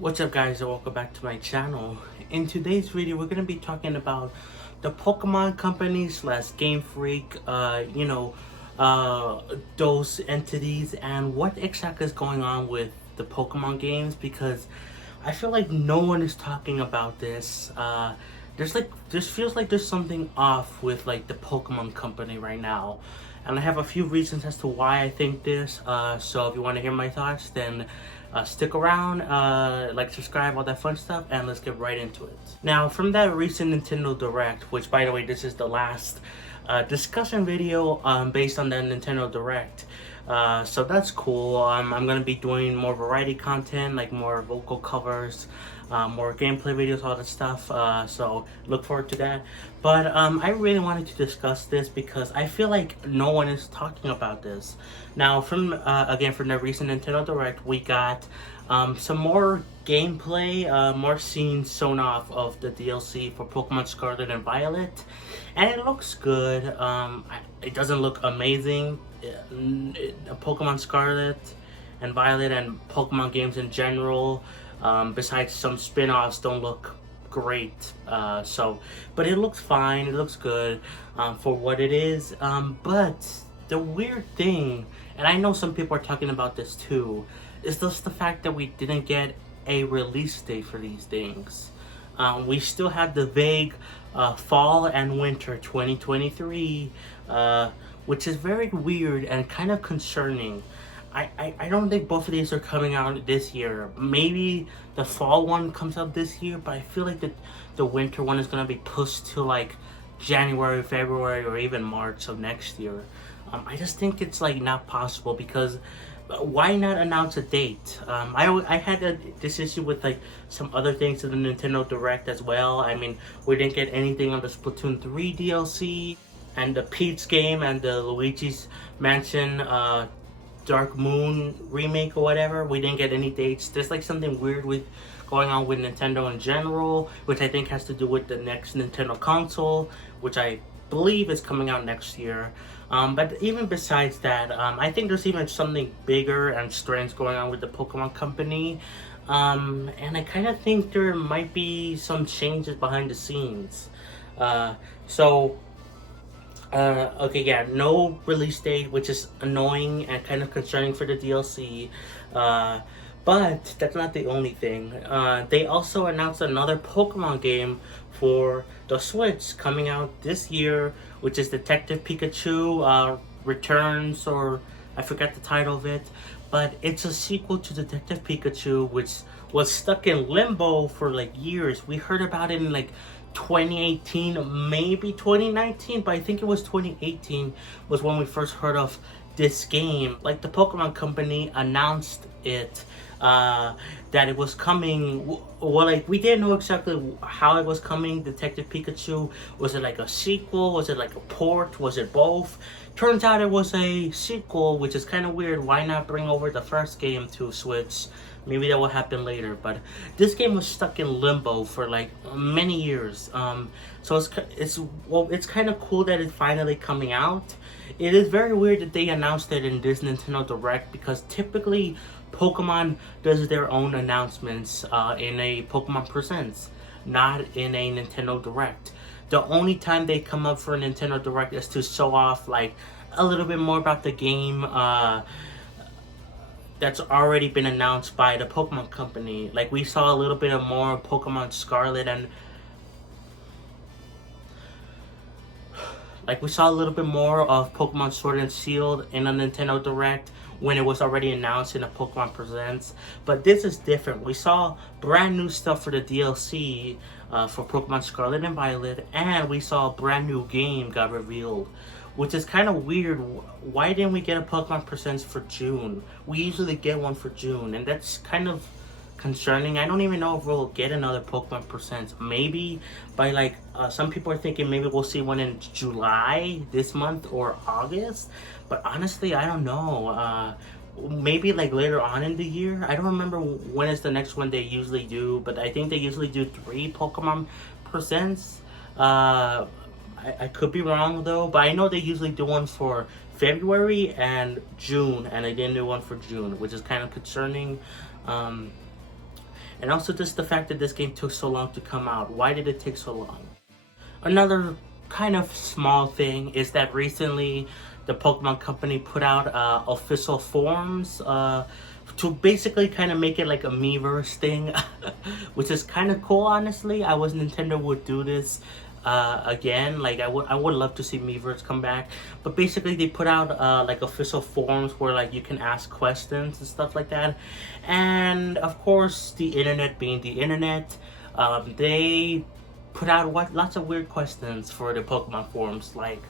What's up guys, and welcome back to my channel. In today's video we're going to be talking about the Pokemon company slash Game Freak, those entities and what exactly is going on with the Pokemon games, because I feel like no one is talking about this. This feels like there's something off with like the Pokemon company right now. And I have a few reasons as to why I think this. So if you want to hear my thoughts, then stick around, like, subscribe, all that fun stuff, and let's get right into it. Now, from that recent Nintendo Direct, which by the way, this is the last discussion video based on the Nintendo Direct. So that's cool. I'm gonna be doing more variety content, like more vocal covers, more gameplay videos, all that stuff. So look forward to that. But I really wanted to discuss this because I feel like no one is talking about this. Now, from the recent Nintendo Direct, we got some more gameplay, more scenes shown off of the DLC for Pokemon Scarlet and Violet, and it looks good. It doesn't look amazing. Pokemon Scarlet and Violet and Pokemon games in general, besides some spin-offs, don't look great. But it looks fine. It looks good for what it is. But the weird thing, and I know some people are talking about this too, is just the fact that we didn't get a release date for these things. We still had the vague fall and winter 2023, which is very weird and kind of concerning. I don't think both of these are coming out this year. Maybe the fall one comes out this year, but I feel like the winter one is going to be pushed to like January, February, or even March of next year. I just think it's like not possible, because why not announce a date? I had this issue with like some other things in the Nintendo Direct as well. I mean, we didn't get anything on the Splatoon 3 DLC and the Peach game and the Luigi's Mansion Dark Moon remake or whatever. We didn't get any dates. There's like something weird with going on with Nintendo in general, which I think has to do with the next Nintendo console, which I believe is coming out next year. But even besides that, I think there's even something bigger and strange going on with the Pokemon company. And I kind of think there might be some changes behind the scenes. Okay, yeah, no release date, which is annoying and kind of concerning for the DLC. But that's not the only thing. They also announced another Pokemon game for the Switch coming out this year, which is Detective Pikachu Returns, or I forgot the title of it. But it's a sequel to Detective Pikachu, which was stuck in limbo for like years. We heard about it in like 2018, maybe 2019, but I think it was 2018 was when we first heard of this game. Like, the Pokemon company announced it, that it was coming. Well, like, we didn't know exactly how it was coming. Detective Pikachu, was it like a sequel? Was it like a port? Was it both? Turns out it was a sequel, which is kind of weird. Why not bring over the first game to Switch? Maybe that will happen later, but this game was stuck in limbo for like many years. So it's kind of cool that it's finally coming out. It is very weird that they announced it in this Nintendo Direct, because typically Pokemon does their own announcements in a Pokemon Presents, not in a Nintendo Direct. The only time they come up for a Nintendo Direct is to show off like a little bit more about the game that's already been announced by the Pokemon company. Like, we saw a little bit of more Pokemon Scarlet and we saw a little bit more of Pokemon Sword and Shield in a Nintendo Direct when it was already announced in a Pokemon Presents. But this is different. We saw brand new stuff for the DLC for Pokemon Scarlet and Violet, and we saw a brand new game got revealed, which is kind of weird. Why didn't we get a Pokemon Presents for June? We usually get one for June, and that's kind of concerning. I don't even know if we'll get another Pokemon Presents. Maybe by like, some people are thinking maybe we'll see one in July this month or August. But honestly, I don't know. Maybe like later on in the year. I don't remember when is the next one they usually do, but I think they usually do 3 Pokemon Presents. I could be wrong though, but I know they usually do one for February and June, and they didn't do one for June, which is kind of concerning. and also just the fact that this game took so long to come out. Why did it take so long? Another kind of small thing is that recently the Pokemon Company put out official forums to basically kind of make it like a Miiverse thing, which is kind of cool, honestly. I wish Nintendo would do this again. Like I would love to see Miiverse come back. But basically they put out like official forums where like you can ask questions and stuff like that. And of course, the internet being the internet, they put out lots of weird questions for the Pokemon forums, like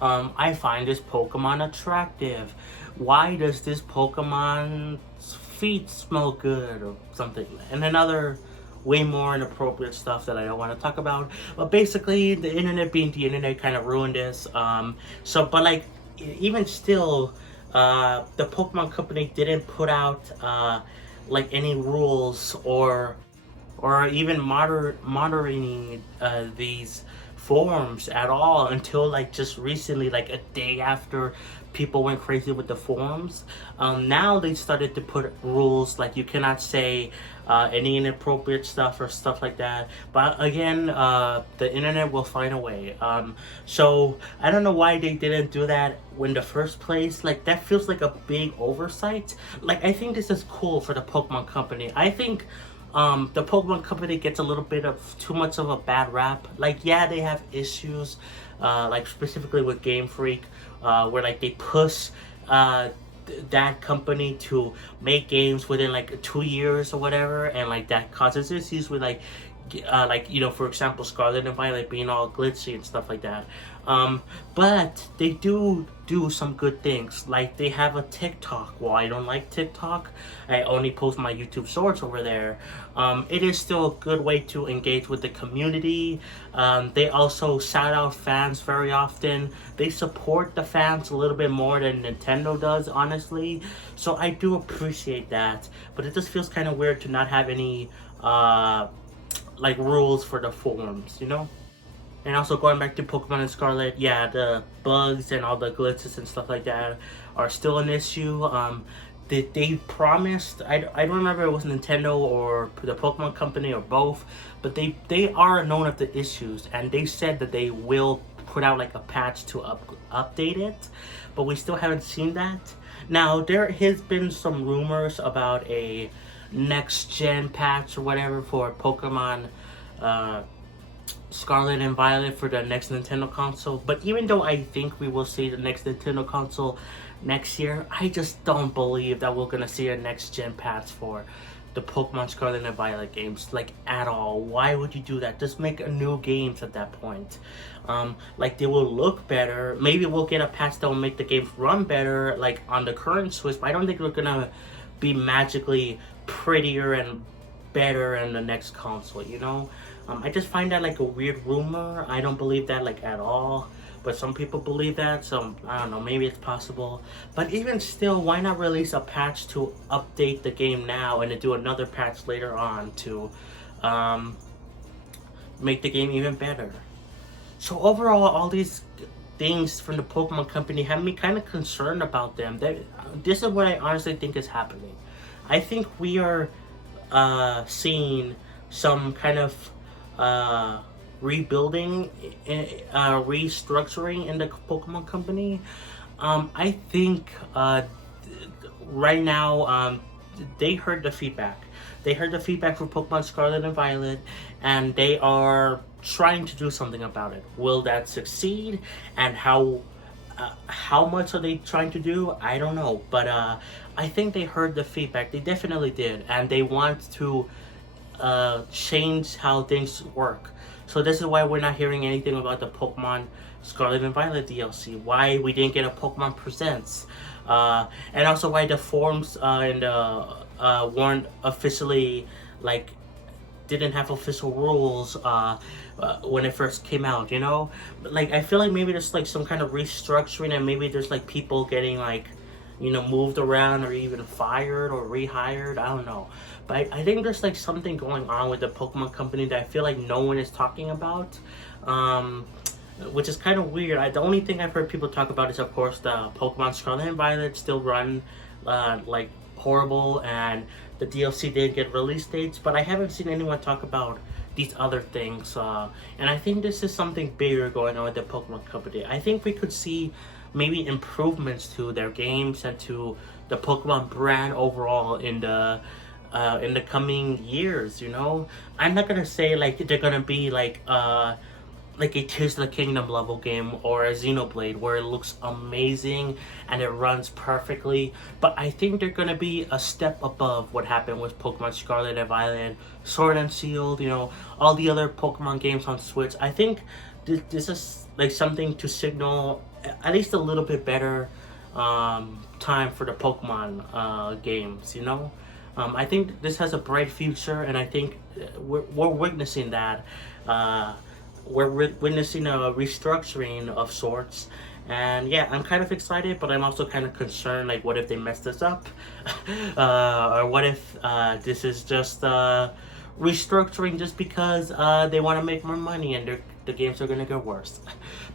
I find this Pokemon attractive. Why does this Pokemon's feet smell good, or something? And another way more inappropriate stuff that I don't want to talk about. But basically, the internet being the internet kind of ruined this. But like, even still, the Pokemon Company didn't put out like any rules or even moderating these forums at all until like just recently, like a day after people went crazy with the forums. Now they started to put rules like you cannot say any inappropriate stuff or stuff like that. But again, the internet will find a way. So I don't know why they didn't do that in the first place. Like that feels like a big oversight. Like I think this is cool for the Pokemon Company. I think the Pokemon Company gets a little bit of too much of a bad rap. Like, yeah, they have issues, like specifically with Game Freak, where like they push that company to make games within like 2 years or whatever, and like that causes issues with like you know, for example, Scarlet and Violet being all glitchy and stuff like that. But they do some good things. Like they have a TikTok. Well, I don't like TikTok. I only post my YouTube shorts over there. It is still a good way to engage with the community. They also shout out fans very often. They support the fans a little bit more than Nintendo does, honestly. So I do appreciate that. But it just feels kind of weird to not have any like rules for the forums, you know? And also going back to Pokemon and Scarlet, yeah, the bugs and all the glitches and stuff like that are still an issue. They promised, I don't remember if it was Nintendo or the Pokemon Company or both, but they are known of the issues, and they said that they will put out like a patch to update it, but we still haven't seen that. Now, there has been some rumors about a next gen patch or whatever for Pokemon Scarlet and Violet for the next Nintendo console. But even though I think we will see the next Nintendo console next year, I just don't believe that we're gonna see a next gen patch for the Pokemon Scarlet and Violet games, like, at all. Why would you do that? Just make a new games at that point. Like, they will look better. Maybe we'll get a patch that will make the games run better, like on the current Switch, but I don't think we're gonna be magically prettier and better in the next console, you know? I just find that like a weird rumor. I don't believe that like at all, but some people believe that, so I don't know, maybe it's possible. But even still, why not release a patch to update the game now and then do another patch later on to make the game even better? So overall, all these things from the Pokemon Company have me kind of concerned about them. This is what I honestly think is happening. I think we are seeing some kind of rebuilding, restructuring in the Pokemon Company. I think right now they heard the feedback. They heard the feedback for Pokemon Scarlet and Violet, and they are trying to do something about it. Will that succeed? And how much are they trying to do? I don't know. But I think they heard the feedback. They definitely did, and they want to change how things work. So this is why we're not hearing anything about the Pokemon Scarlet and Violet DLC. Why we didn't get a Pokemon Presents, and also why the forums weren't officially, like, didn't have official rules when it first came out, you know? Like, I feel like maybe there's like some kind of restructuring, and maybe there's like people getting like, you know, moved around or even fired or rehired. I don't know. But I think there's like something going on with the Pokemon Company that I feel like no one is talking about, which is kind of weird. The only thing I've heard people talk about is, of course, the Pokemon Scarlet and Violet still run like horrible and the DLC didn't get release dates, but I haven't seen anyone talk about these other things. And I think this is something bigger going on with the Pokemon Company. I think we could see maybe improvements to their games and to the Pokemon brand overall in the coming years. You know, I'm not gonna say like they're gonna be like a Tears of the Kingdom level game or a Xenoblade where it looks amazing and it runs perfectly. But I think they're gonna be a step above what happened with Pokemon Scarlet and Violet, Sword and Shield, you know, all the other Pokemon games on Switch. I think this is like something to signal at least a little bit better time for the Pokemon games, you know? I think this has a bright future, and I think we're witnessing that. We're witnessing a restructuring of sorts, and yeah, I'm kind of excited, but I'm also kind of concerned, like what if they mess this up? Or what if this is just restructuring just because they want to make more money and the games are going to get worse.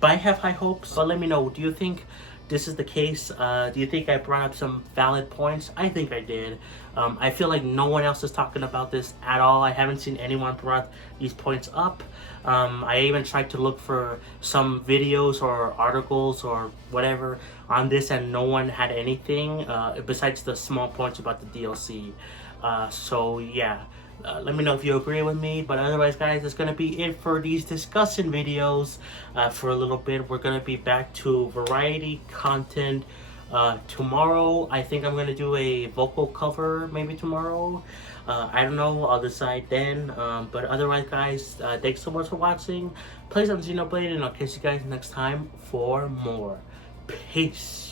But I have high hopes. But let me know, do you think this is the case? Do you think I brought up some valid points? I think I did. I feel like no one else is talking about this at all. I haven't seen anyone brought these points up. I even tried to look for some videos or articles or whatever on this, and no one had anything besides the small points about the DLC. So yeah, let me know if you agree with me. But otherwise, guys, that's gonna be it for these discussion videos. For a little bit, we're gonna be back to variety content tomorrow. I think I'm gonna do a vocal cover maybe tomorrow. I don't know, I'll decide then. But otherwise, guys, thanks so much for watching. Play some Xenoblade, and I'll catch you guys next time for more. Peace.